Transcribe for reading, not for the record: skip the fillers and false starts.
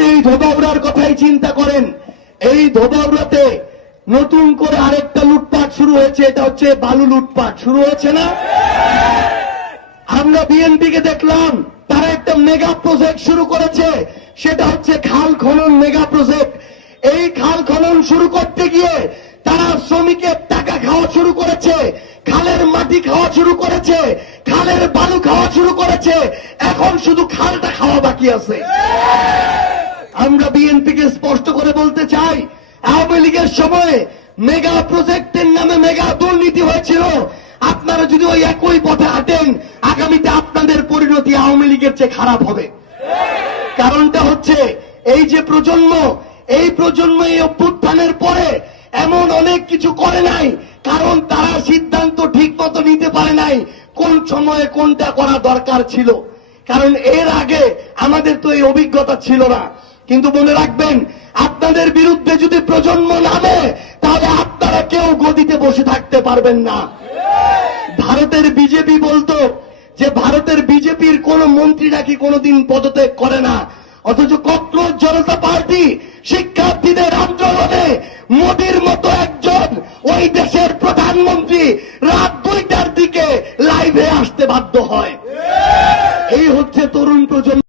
আমাদের এই ধোবাউড়ার কথাই চিন্তা করেন। এই ধোবাউড়াতে নতুন করে আরেকটা লুটপাট শুরু হয়েছে, এটা হচ্ছে বালু লুটপাট শুরু হয়েছে না? আমরা বিএনপিকে দেখলাম তারা একটা মেগা প্রজেক্ট শুরু করেছে, সেটা হচ্ছে খাল খনন মেগা প্রজেক্ট। এই খাল খনন শুরু করতে গিয়ে তারা শ্রমিকের টাকা খাওয়া শুরু করেছে, খালের মাটি খাওয়া শুরু করেছে, খালের বালু খাওয়া শুরু করেছে, এখন শুধু খালটা খাওয়া বাকি আছে। আমরা বিএনপিকে স্পষ্ট করে বলতে চাই, আওয়ামী লীগের সময় মেগা প্রজেক্টের নামে মেগা দুর্নীতি হয়েছিল। আপনারা যদি ওই একই পথে হাঁটেন, আগামীতে আপনাদের পরিণতি আওয়ামী লীগের চেয়ে খারাপ হবে। কারণটা হচ্ছে এই যে প্রজন্ম, এই প্রজন্ম এই অভ্যুত্থানের পরে এমন অনেক কিছু করে নাই, কারণ তারা সিদ্ধান্ত ঠিক মতো নিতে পারে নাই কোন সময়ে কোনটা করা দরকার ছিল। কারণ এর আগে আমাদের তো এই অভিজ্ঞতা ছিল না। কিন্তু মনে রাখবেন, আপনাদের বিরুদ্ধে যদি প্রজন্ম নামে, তাহলে আপনারা কেউ গদিতে বসে থাকতে পারবেন না। ভারতের বিজেপি বলতো যে ভারতের বিজেপির কোন মন্ত্রী নাকি কোনদিন পদত্যাগ করে না, অথচ ককরোচ জনতা পার্টি শিক্ষার্থীদের আন্দোলনে মোদির মতো একজন ওই দেশের প্রধানমন্ত্রী